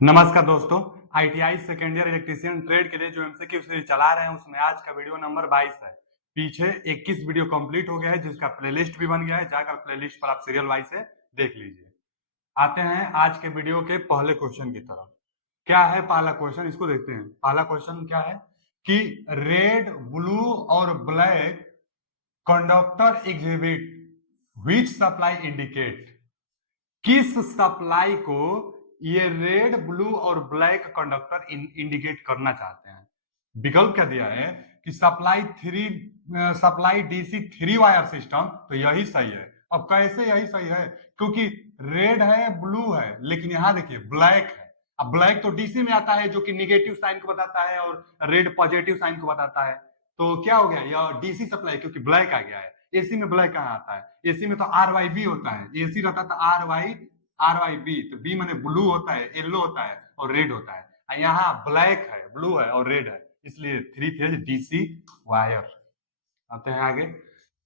नमस्कार दोस्तों। ITI second year electrician trade के लिए जो एमसीक्यू सीरीज चला रहे हैं उसमें आज का वीडियो नंबर 22 है। पीछे 21 वीडियो कंप्लीट हो गया है जिसका प्लेलिस्ट भी बन गया है, जाकर प्लेलिस्ट पर आप सीरियल वाइज से देख लीजिए। आते हैं आज के वीडियो के पहले क्वेश्चन की तरफ। क्या है पहला क्वेश्चन, इसको देखते हैं। पहला क्वेश्चन क्या है कि रेड, ब्लू और black conductor exhibit which supply indicate. किस सप्लाई को ये रेड, ब्लू और ब्लैक कंडक्टर इंडिकेट करना चाहते हैं। विकल्प क्या दिया है कि सप्लाई डीसी 3 वायर सिस्टम, तो यही सही है। अब कैसे यही सही है, क्योंकि रेड है, ब्लू है, लेकिन यहां देखिए ब्लैक है। अब ब्लैक तो डीसी में आता है जो कि निगेटिव साइन को बताता है और रेड पॉजिटिव साइन को बताता है। तो क्या हो गया, यह डीसी सप्लाई क्योंकि ब्लैक आ गया है। एसी में ब्लैक कहाँ आता है, एसी में तो आर वाई बी होता है। एसी रहता था आर वाई बी, तो बी माने ब्लू होता है, येलो होता है और रेड होता है। यहाँ ब्लैक है, ब्लू है और रेड है, इसलिए 3 फेज डीसी वायर। आते हैं आगे।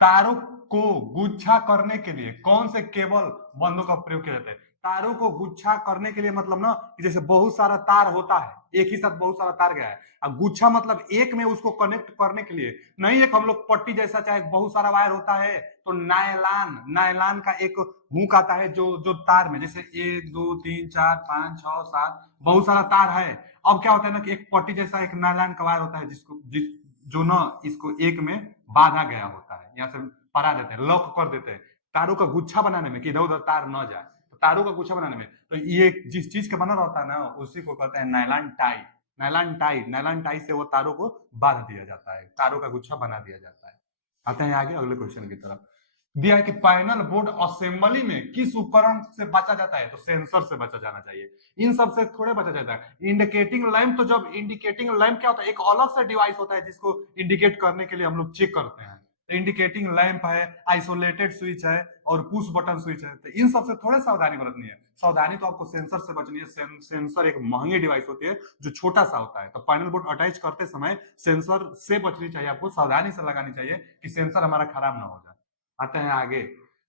तारों को गुच्छा करने के लिए कौन से केबल बंधों का प्रयोग किया जाता है। तारों को गुच्छा करने के लिए मतलब ना, जैसे बहुत सारा तार होता है, एक ही साथ बहुत सारा तार गया है। अब गुच्छा मतलब एक में उसको कनेक्ट करने के लिए नहीं, एक हम लोग पट्टी जैसा चाहे बहुत सारा वायर होता है तो नायलान नायलान का एक हुक आता है जो जो तार में, जैसे 1 2 3 4 5 6 7 बहुत सारा तार है। अब क्या होता है ना कि एक पट्टी जैसा एक नायलान का वायर होता है जो ना इसको एक में बांधा गया होता है, यहाँ से परा देते हैं, लॉक कर देते हैं तारों का गुच्छा बनाने में कि इधर उधर तार न जाए। तो तारों का गुच्छा बनाने में तो ये जिस चीज का बना रहता है ना उसी को कहते हैं नायलॉन टाई। नायलॉन टाई से वो तारों को बांध दिया जाता है, तारों का गुच्छा बना दिया जाता है। आते हैं आगे अगले क्वेश्चन की तरफ। दिया है कि पैनल बोर्ड असेंबली में किस उपकरण से बचा जाता है, तो सेंसर से बचा जाना चाहिए। इन सब से थोड़े बचा जाता है। इंडिकेटिंग लैंप, तो जब इंडिकेटिंग लैंप क्या होता है, एक अलग से डिवाइस होता है जिसको इंडिकेट करने के लिए हम लोग चेक करते हैं। तो इंडिकेटिंग लैंप है, आइसोलेटेड स्विच है और पुश बटन स्विच है, तो इन सबसे थोड़े सावधानी बरतनी है। सावधानी तो आपको सेंसर से बचनी है। सेंसर एक महंगी डिवाइस होती है जो छोटा सा होता है, तो पैनल बोर्ड अटैच करते समय सेंसर से बचनी चाहिए, आपको सावधानी से लगानी चाहिए कि सेंसर हमारा खराब ना हो जाए। आते हैं आगे।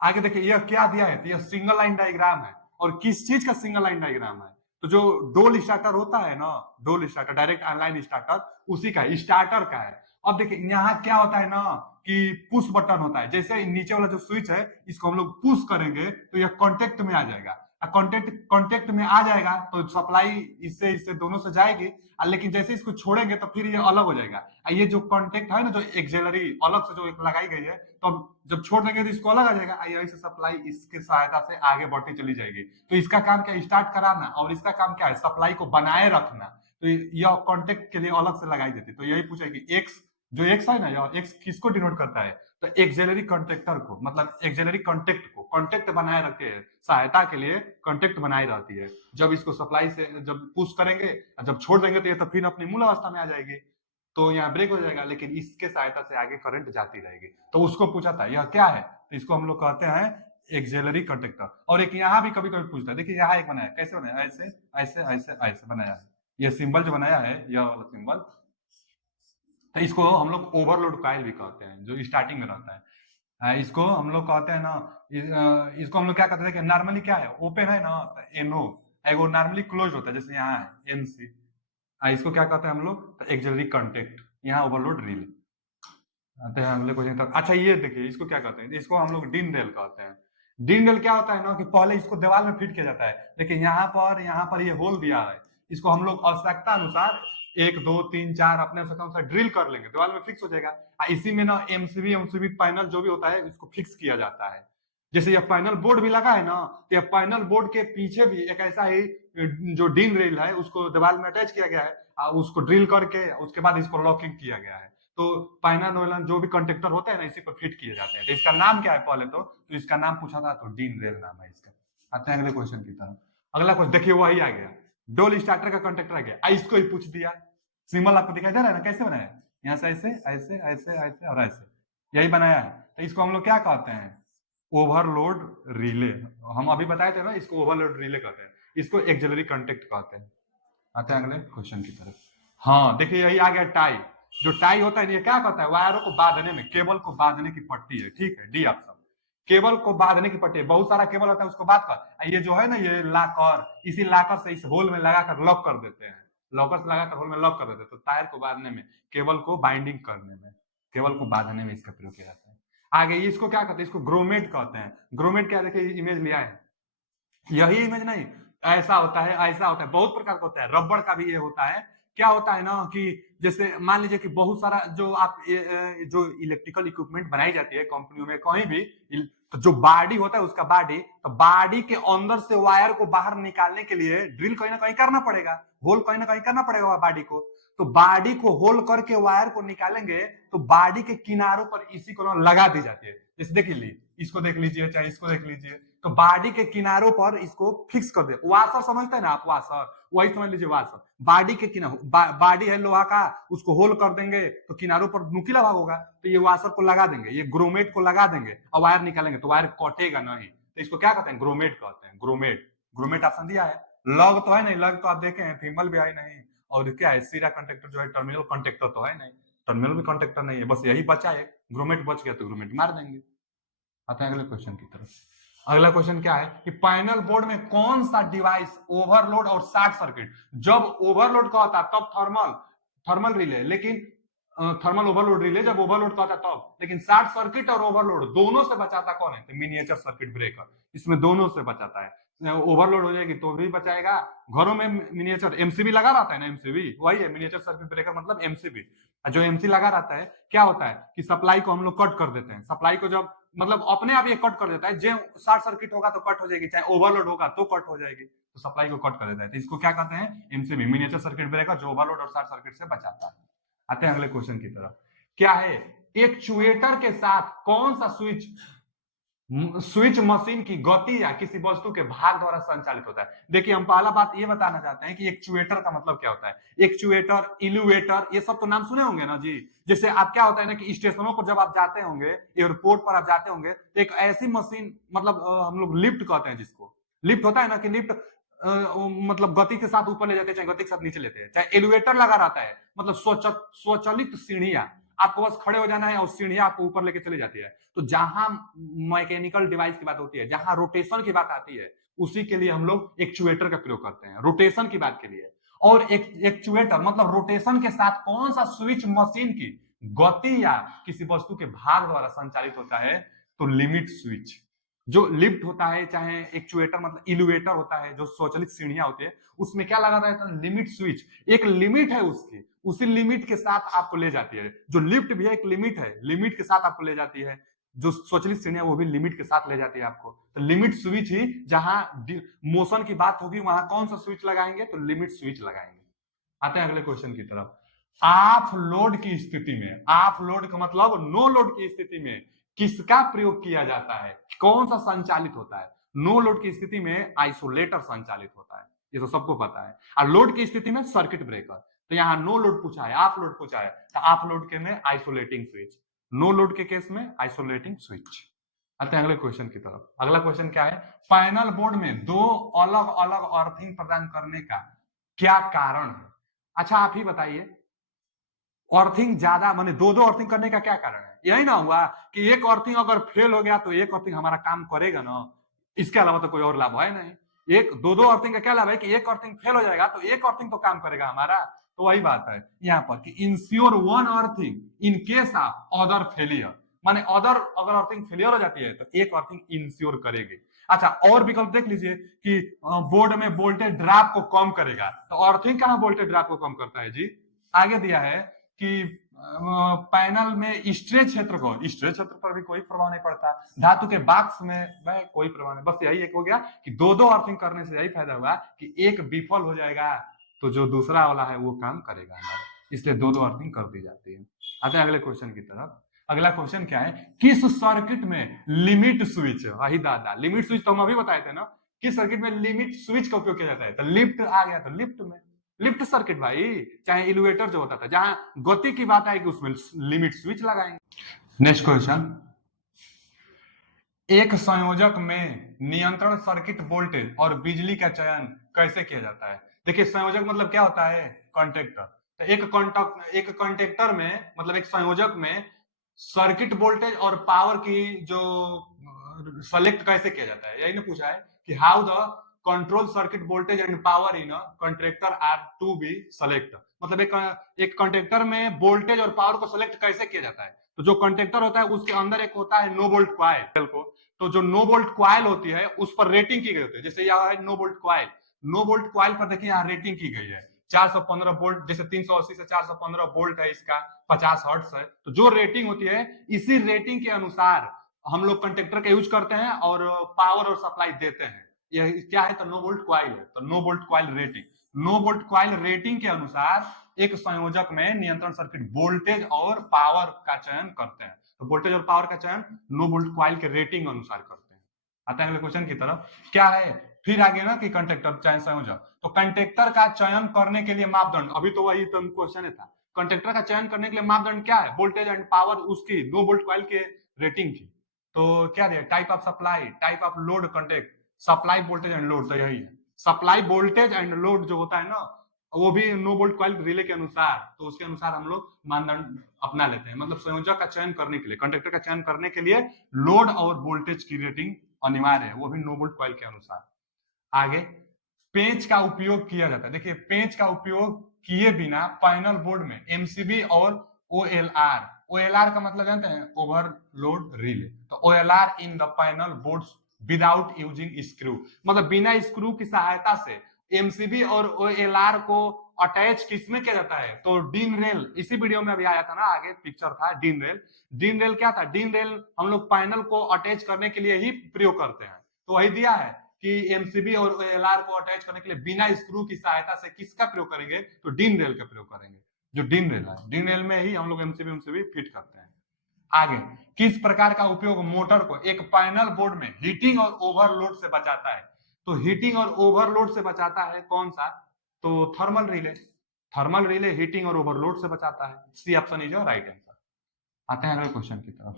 आगे देखिए यह क्या दिया है, तो यह सिंगल लाइन डायग्राम है। और किस चीज का सिंगल लाइन डायग्राम है, तो जो डोल स्टार्टर होता है ना, डोल स्टार्टर डायरेक्ट ऑनलाइन स्टार्टर, उसी का स्टार्टर का है। अब देखिए यहाँ क्या होता है ना कि पुश बटन होता है, जैसे नीचे वाला जो स्विच है इसको हम लोग पुश करेंगे तो यह कॉन्टेक्ट में आ जाएगा। कॉन्टेक्ट में आ जाएगा तो सप्लाई इससे इससे दोनों से जाएगी। लेकिन जैसे इसको छोड़ेंगे तो फिर ये अलग हो जाएगा। ये जो कॉन्टेक्ट है ना, जो एक्सिलरी अलग से जो एक लगाई गई है, तो जब छोड़ देंगे तो इसको अलग आ जाएगा। ऐसे सप्लाई इसके सहायता से आगे बढ़ती चली जाएगी। तो इसका काम क्या है, स्टार्ट कराना, और इसका काम क्या है, सप्लाई को बनाए रखना। तो यह कॉन्टेक्ट के लिए अलग से लगाई जाती है। तो यही पूछा कि एक्स, जो एक्स है ना, यह एक्स किसको डिनोट करता है, तो एक्सिलरी कॉन्टेक्टर को, मतलब एक्सिलरी कॉन्टेक्ट को, कॉन्टेक्ट बनाए रखे सहायता के लिए कॉन्टेक्ट बनाई रहती है। जब इसको सप्लाई से जब पुश करेंगे, जब छोड़ देंगे तो ये तो फिर अपनी मूल अवस्था में आ जाएगी, तो यहाँ ब्रेक हो जाएगा, लेकिन इसके सहायता से आगे करंट जाती रहेगी। तो उसको पूछा था यह क्या है, तो इसको हम लोग कहते हैं एक्सिलरी कंडक्टर। और एक यहाँ भी कभी कभी पूछता है, देखिए यहाँ एक बनाया, कैसे बनाया, ऐसे ऐसे ऐसे ऐसे बनाया है। ये सिंबल जो बनाया है, यह वाला सिंबल, तो इसको हम लोग ओवरलोड कॉइल भी कहते हैं, जो स्टार्टिंग में रहता है। इसको हम लोग कहते हैं ना, इसको हम लोग क्या कहते हैं कि नॉर्मली क्या है, ओपन है ना, एनओ, एगो नॉर्मली क्लोज होता है, जैसे यहाँ है एनसी। इसको क्या कहते हैं हम लोग, तो एक्सिलरी कॉन्टेक्ट, यहाँ ओवरलोड रिले। आते हैं अगले क्वेश्चन तक। अच्छा ये देखिए इसको क्या कहते हैं, इसको हम लोग डिन रेल कहते हैं। डिन रेल क्या होता है ना कि पहले इसको दीवार में फिट किया जाता है, लेकिन यहाँ पर ये होल दिया है, इसको हम लोग आवश्यकता अनुसार 1 2 3 4 अपने आवश्यकता अनुसार ड्रिल कर लेंगे, दीवार में फिक्स हो जाएगा। इसी में ना एमसीबी पैनल जो भी होता है इसको फिक्स किया जाता है। जैसे यह पैनल बोर्ड भी लगा है ना, तो यह पैनल बोर्ड के पीछे भी एक ऐसा ही जो डिन रेल है उसको दीवार में अटैच किया गया है, उसको ड्रिल करके उसके बाद इसको लॉकिंग किया गया है। तो पैनल वैनल जो भी कंडक्टर होते हैं ना इसी पर फिट किए जाते हैं। तो इसका नाम क्या है पहले तो इसका नाम पूछा था, तो डीन रेल नाम है इसका। आते हैं अगले क्वेश्चन की तरफ। अगला क्वेश्चन देखिए वही आ गया, डोल स्टार्टर का कंडक्टर आ गया। इसको ही पूछ दिया। सिंबल आपको दिखाई दे रहा है ना, कैसे बनाया, यहाँ से ऐसे ऐसे ऐसे ऐसे और ऐसे, यही बनाया है। तो इसको हम लोग क्या कहते हैं, ओवरलोड रिले। हम अभी बताए थे ना, इसको ओवरलोड रिले कहते हैं, इसको एक्सिलरी कॉन्टेक्ट कहते हैं। आते हैं अगले क्वेश्चन की तरफ। हाँ देखिए यही आ गया टाई। जो टाई होता है ये क्या करता है, वायरों को बांधने में, केबल को बांधने की पट्टी है, ठीक है, डी ऑप्शन। केबल को बांधने की पट्टी, बहुत सारा केबल होता है उसको बांध कर, ये जो है ना ये लाकर, इसी लाकर से इस होल में लगाकर लॉक कर देते हैं, लॉकर से लगाकर होल में लॉक कर देते हैं। तो टायर को बांधने में, केबल को बाइंडिंग करने में, केबल को बांधने में इसका प्रयोग किया जाता है। आगे इसको क्या कहते हैं, इसको ग्रोमेट कहते हैं। ग्रोमेट क्या, देखिए इमेज लिया है, यही इमेज नहीं, ऐसा होता है, ऐसा होता है, बहुत प्रकार का होता है। रबड़ का भी ये होता है। क्या होता है ना कि जैसे मान लीजिए कि बहुत सारा जो आप जो इलेक्ट्रिकल इक्विपमेंट बनाई जाती है कंपनियों में कहीं भी, तो जो बॉडी होता है उसका बॉडी, तो बॉडी के अंदर से वायर को बाहर निकालने के लिए ड्रिल कहीं ना कहीं करना पड़ेगा, होल कहीं ना कहीं करना पड़ेगा बॉडी को। तो बॉडी को होल करके वायर को निकालेंगे तो बॉडी के किनारों पर इसी को लगा दी जाती है। जैसे देख लीजिए, इसको देख लीजिए चाहे इसको देख लीजिए, तो बॉडी के किनारों पर इसको फिक्स कर दे। वाशर समझते हैं ना आप, वाशर, वही समझ लीजिए वाशर। बॉडी के किनारे, बॉडी है लोहा का, उसको होल कर देंगे तो किनारों पर नुकीला भाग होगा, तो ये वाशर को लगा देंगे, ये ग्रोमेट को लगा देंगे और वायर निकालेंगे तो वायर कटेगा नहीं। तो इसको क्या कहते हैं, ग्रोमेट कहते हैं। ग्रोमेट, ग्रोमेट ऑप्शन दिया है। लग तो है नहीं, लग तो आप देखे हैं थिम्बल भी है नहीं, और क्या है सीरा कंडक्टर जो है, टर्मिनल कंडक्टर तो है नहीं, टर्मिनल भी कंडक्टर नहीं है, बस यही बचा है, ग्रोमेट बच गया तो ग्रोमेट मार देंगे। आते हैं अगले क्वेश्चन की तरफ। अगला क्वेश्चन क्या है कि पैनल बोर्ड में कौन सा डिवाइस ओवरलोड और शॉर्ट सर्किट, जब ओवरलोड का होता है तब थर्मल, थर्मल रिले, लेकिन थर्मल ओवरलोड रिले जब ओवरलोड का होता है तब, लेकिन शॉर्ट सर्किट और ओवरलोड दोनों से बचाता कौन है, तो मिनिएचर सर्किट ब्रेकर, इसमें दोनों से बचाता है। ओवरलोड हो जाएगी तो भी बचाएगा। घरों में मिनिएचर एमसीबी लगा रहता है ना, एमसीबी वही है मिनिएचर सर्किट ब्रेकर, मतलब एमसीबी। जो एमसी लगा रहता है क्या होता है कि सप्लाई को हम लोग कट कर देते हैं, सप्लाई को जब मतलब अपने आप ये कट कर देता है, जो शॉर्ट सर्किट होगा तो कट हो जाएगी, चाहे ओवरलोड होगा तो कट हो जाएगी, तो सप्लाई को कट कर देता है। तो इसको क्या कहते हैं, एमसीबी, मिनिएचर सर्किट ब्रेकर, जो ओवरलोड और शॉर्ट सर्किट से बचाता है। आते हैं अगले क्वेश्चन की तरफ। क्या है, एक्चुएटर के साथ कौन सा स्विच, स्विच मशीन की गति या किसी वस्तु के भाग द्वारा संचालित होता है। देखिए हम पहला बात ये बताना चाहते हैं कि एक्चुएटर का मतलब क्या होता है। एक्चुएटर, इल्यूएटर, ये सब तो नाम सुने होंगे ना जी। जैसे आप क्या होता है ना कि स्टेशनों पर जब आप जाते होंगे, एयरपोर्ट पर आप जाते होंगे, तो एक ऐसी मशीन, मतलब हम लोग लिफ्ट कहते हैं जिसको, लिफ्ट होता है ना कि लिफ्ट मतलब गति के साथ ऊपर ले जाते हैं, चाहे गति के साथ नीचे लेते हैं, चाहे एलिवेटर लगा रहता है, मतलब स्वचालित सीढ़ियां, आपको बस खड़े हो जाना है और सीढ़ियां आपको ऊपर लेके चली जाती है। तो जहां मैकेनिकल डिवाइस की बात होती है, जहां रोटेशन की बात आती है, उसी के लिए हम लोग एक्चुएटर का प्रयोग करते हैं, रोटेशन की बात के लिए। और एक्चुएटर मतलब रोटेशन के साथ कौन सा स्विच मशीन की गति या किसी वस्तु के भाग द्वारा संचालित होता है, तो लिमिट स्विच। जो लिफ्ट होता है, चाहे एक्चुएटर मतलब इल्यूएटर होता है, जो स्वचालित सीढ़ियां होती है, उसमें क्या लगा रहता है, लिमिट स्विच। एक लिमिट है उसकी, उसी लिमिट के साथ आपको ले जाती है। जो लिफ्ट भी है एक लिमिट है, लिमिट के साथ आपको ले जाती है। जो स्वचालित सीढ़ियां वो भी लिमिट के साथ ले जाती है आपको। तो लिमिट स्विच ही, जहां मोशन की बात होगी वहां कौन सा स्विच लगाएंगे, तो लिमिट स्विच लगाएंगे। आते हैं अगले क्वेश्चन की तरफ। ऑफ लोड की स्थिति में, ऑफ लोड का मतलब नो लोड की स्थिति में किसका प्रयोग किया जाता है, कौन सा संचालित होता है। नो लोड की स्थिति में आइसोलेटर संचालित होता है, ये तो सबको पता है। और लोड की स्थिति में सर्किट ब्रेकर। तो यहाँ नो लोड पूछा है, ऑफ लोड पूछा है, तो ऑफ लोड के में आइसोलेटिंग स्विच, नो लोड के केस में आइसोलेटिंग स्विच। आते हैं अगले क्वेश्चन की तरफ। अगला क्वेश्चन क्या है, पैनल बोर्ड में दो अलग अलग अर्थिंग प्रदान करने का क्या कारण है। अच्छा आप ही बताइए, अर्थिंग ज्यादा माने दो दो अर्थिंग करने का क्या कारण है। यही ना हुआ कि एक अर्थिंग अगर फेल हो गया तो एक अर्थिंग हमारा काम करेगा ना, इसके अलावा तो कोई और लाभ है नहीं। एक दो दो अर्थिंग का क्या लाभ है कि एक अर्थिंग फेल हो जाएगा तो एक अर्थिंग तो काम करेगा हमारा। तो वही बात है यहाँ पर कि ensure one earthing in case of other failure, माने अदर अगर अर्थिंग फेलियर हो जाती है तो एक अर्थिंग इंश्योर करेगी। अच्छा और विकल्प देख लीजिए कि बोर्ड में वोल्टेज ड्रॉप को कम करेगा, तो अर्थिंग कहां वोल्टेज ड्रॉप को कम करता है जी। आगे दिया है कि पैनल में स्ट्रेच क्षेत्र को, स्ट्रेच क्षेत्र पर भी कोई प्रभाव नहीं पड़ता, धातु के बॉक्स में कोई प्रभाव नहीं। बस यही एक हो गया कि दो दो अर्थिंग करने से यही फायदा हुआ कि एक विफल हो जाएगा तो जो दूसरा वाला है वो काम करेगा हमारा, इसलिए दो दो अर्थिंग कर दी जाती है। आते हैं अगले क्वेश्चन की तरफ। अगला क्वेश्चन क्या है, किस सर्किट में लिमिट स्विच, वही दादा लिमिट स्विच तो हम अभी बताए थे ना, किस सर्किट में लिमिट स्विच का उपयोग किया जाता है, तो लिफ्ट आ गया, तो लिफ्ट में, लिफ्ट सर्किट भाई, चाहे इलिवेटर जो होता था जहां गति की बात आएगी उसमें लिमिट स्विच लगाएंगे। नेक्स्ट क्वेश्चन, एक संयोजक में नियंत्रण सर्किट वोल्टेज और बिजली का चयन कैसे किया जाता है। देखिए संयोजक मतलब क्या होता है, कंडक्टर। तो एक कंडक्टर में मतलब एक संयोजक में सर्किट वोल्टेज और पावर की जो सेलेक्ट कैसे किया जाता है, यही ने पूछा है कि how the control circuit voltage and power in a contractor are to be select, मतलब एक कंट्रेक्टर में वोल्टेज और पावर को सेलेक्ट कैसे किया जाता है। तो जो कंट्रेक्टर होता है उसके अंदर एक होता है नो वोल्ट क्वाइल को, तो जो नो वोल्ट क्वाइल होती है उस पर रेटिंग की गई होती है, जैसे यहाँ है no volt coil, no volt coil पर देखिए यहाँ रेटिंग की गई है 415 वोल्ट, जैसे 380 से 415 वोल्ट है, इसका 50 हर्ट्ज है, तो जो रेटिंग होती है इसी रेटिंग के अनुसार हम लोग कंट्रेक्टर का यूज करते हैं और पावर और सप्लाई देते हैं। यह क्या है, तो नो वोल्ट क्वाइल है, तो no volt coil rating, no volt coil rating के अनुसार एक संयोजक में नियंत्रण सर्किट वोल्टेज और पावर का चयन करते हैं, तो वोल्टेज और पावर का चयन नो वोल्ट क्वाइल के रेटिंग अनुसार करते हैं। आते हैं अगले क्वेश्चन की तरफ, क्या है फिर आगे ना कि कंट्रेक्टर चयन संयोजक, तो कंट्रेक्टर का चयन करने के लिए मापदंड, अभी तो वही तो क्वेश्चन था, कंट्रेक्टर का चयन करने के लिए मापदंड क्या है, वोल्टेज एंड पावर उसकी नो वोल्ट क्वाइल के रेटिंग की। तो क्या दिया, type of supply, type of load contract, supply voltage and load, तो यही है सप्लाई वोल्टेज एंड लोड जो होता है ना वो भी नो वोल्ट क्वाइल रिले के अनुसार, तो उसके अनुसार हम लोग मानदंड अपना लेते हैं, मतलब संयोजक का चयन करने के लिए, कंट्रेक्टर का चयन करने के लिए लोड और वोल्टेज की रेटिंग अनिवार्य है, वो भी नो वोल्ट क्वाइल के अनुसार। आगे पेंच का उपयोग किया जाता है, देखिए पेंच का उपयोग किए बिना पैनल बोर्ड में एमसीबी और ओएलआर, ओएलआर का मतलब जानते हैं ओवरलोड रिले, तो OLR in the panel boards without using screw, मतलब बिना स्क्रू की सहायता से एमसीबी और ओएलआर को अटैच किसमें किया जाता है, तो डीन रेल, इसी वीडियो में अभी आया था ना, आगे पिक्चर था डीन रेल, डीन रेल क्या था, डीन रेल हम लोग पैनल को अटैच करने के लिए ही प्रयोग करते हैं, तो वही दिया है कि एमसीबी और ओएलआर को अटैच करने के लिए बिना स्क्रू की सहायता से किसका प्रयोग करेंगे, तो डीन रेल का प्रयोग करेंगे, जो डीन रेल है, डीन रेल में ही हम लोग एमसीबी फिट करते हैं। आगे किस प्रकार का उपयोग मोटर को एक पैनल बोर्ड में हीटिंग और ओवरलोड से बचाता है, तो हीटिंग और ओवरलोड से बचाता है कौन सा, तो thermal relay, thermal relay heating और ओवरलोड से बचाता है, C option is your right answer. आते हैं अगले क्वेश्चन की तरफ,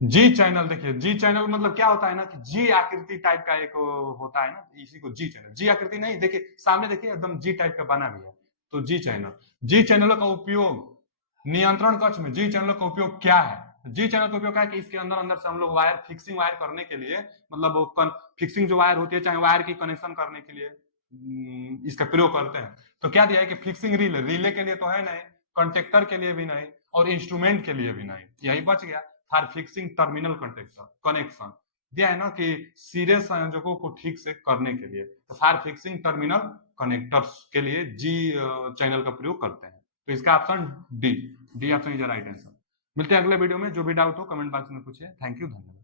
जी चैनल, देखिए जी चैनल मतलब क्या होता है ना कि जी आकृति टाइप का एक होता है ना, इसी को जी चैनल, जी आकृति नहीं, देखिए सामने देखिए एकदम जी टाइप का बना भी है, तो जी चैनल, जी चैनलों का उपयोग नियंत्रण कक्ष में, जी चैनलों का उपयोग क्या है, जी चैनल का उपयोग क्या है कि इसके अंदर अंदर से हम लोग वायर फिक्सिंग वायर करने के लिए, मतलब फिक्सिंग जो वायर होती है चाहे वायर की कनेक्शन करने के लिए इसका प्रयोग करते हैं। तो क्या दिया है कि फिक्सिंग रिले, रिले के लिए तो है नहीं, कंट्रेक्टर के लिए भी नहीं और इंस्ट्रूमेंट के लिए भी नहीं, यही बच गया फॉर फिक्सिंग टर्मिनल कनेक्शन, दिया है ना कि सीधे संयोजकों को ठीक से करने के लिए, तो फॉर फिक्सिंग टर्मिनल कनेक्टर्स के लिए जी चैनल का प्रयोग करते हैं, तो इसका option D, D option is right answer. मिलते हैं अगले वीडियो में, जो भी डाउट हो कमेंट बॉक्स में पूछिए, थैंक यू, धन्यवाद।